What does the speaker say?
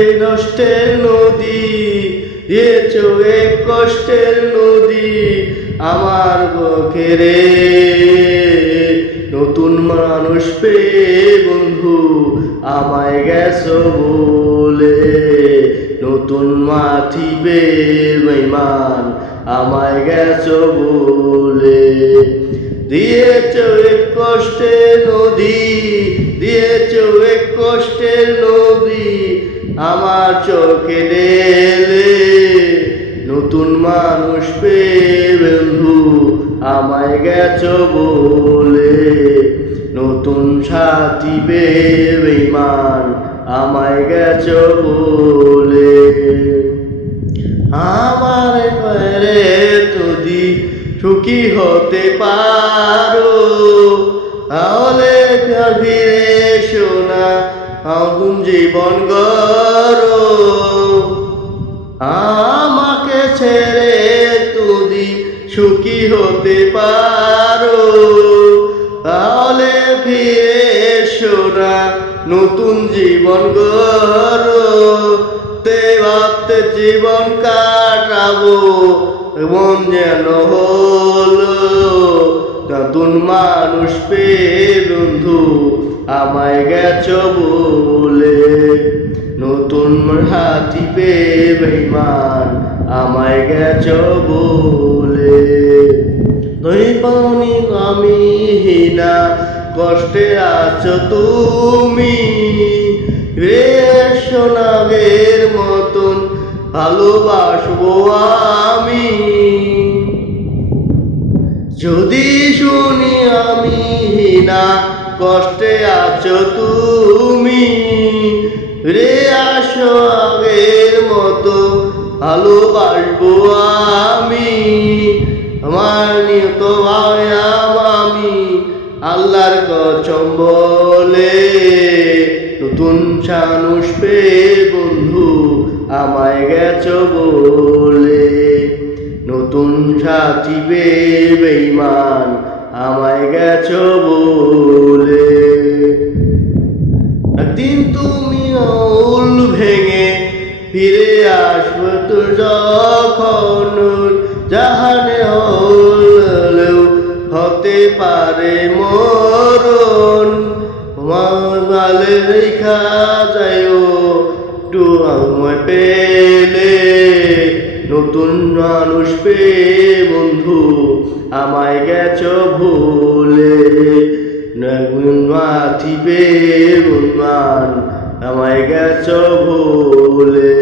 এই নষ্টের নদী, দিয়েছ এক কষ্টের নদী আমার বুকে রে। নতুন মানুষ পেয়ে বন্ধু আমায় গেছো বলে, নতুন মাটি বেঈমান আমায় গেছো বলে। দিয়েছ এক কষ্টের নদী, দিয়েছ এক কষ্টের নদী আমার চোখে ঢেলে, নতুন মানুষ পেয়ে বন্ধু আমায় গেছো বলে, নতুন সাথী বেঈমান আমায় গেছো বলে। আমার ঘরে যদি সুখী হতে পারো, তাহলে ফিরে শোনা নতুন জীবন গড়ো। আমাকে ছেড়ে যদি সুখী হতে পারো, তাহলে ফিরে শোনা নতুন জীবন গড়ো। ভাবতে জীবন কাটাবো এমন যেন হলো, নতুন মানুষ পেয়ে বন্ধু আমায় গেছো বলে, নতুন সাথী পেয়ে বেঈমান আমায় গেছো বলে। নই পাওনি আমি হীনা, কষ্টে আছো তুমি রে, সোনাগের মতন ভালোবাসবো আমি। যদি শুনি আমি হীনা, কষ্টে আছো তুমি রে, আসো আগের মতো ভালোবাসবো আমি। আমার নিয়ত ভায়াম আমি আল্লাহর কসম বলে, নতুন মানুষ পেয়ে বন্ধু আমায় গেছো বলে, নতুন সাথী পেয়ে বেঈমান আমায় গেছো বলে। একদিন তুমি উল ভেঙে ফিরে আসবো তো যখন, জাহানে হলেও হতে পারে মরণ। মালে রেখা যায়ও একটু আমায় পেলে, নতুন মানুষ পেয়ে বন্ধু আমায় গেছো ভুলে, নতুন মাটি বেঈমান আমায় গেছো ভুলে।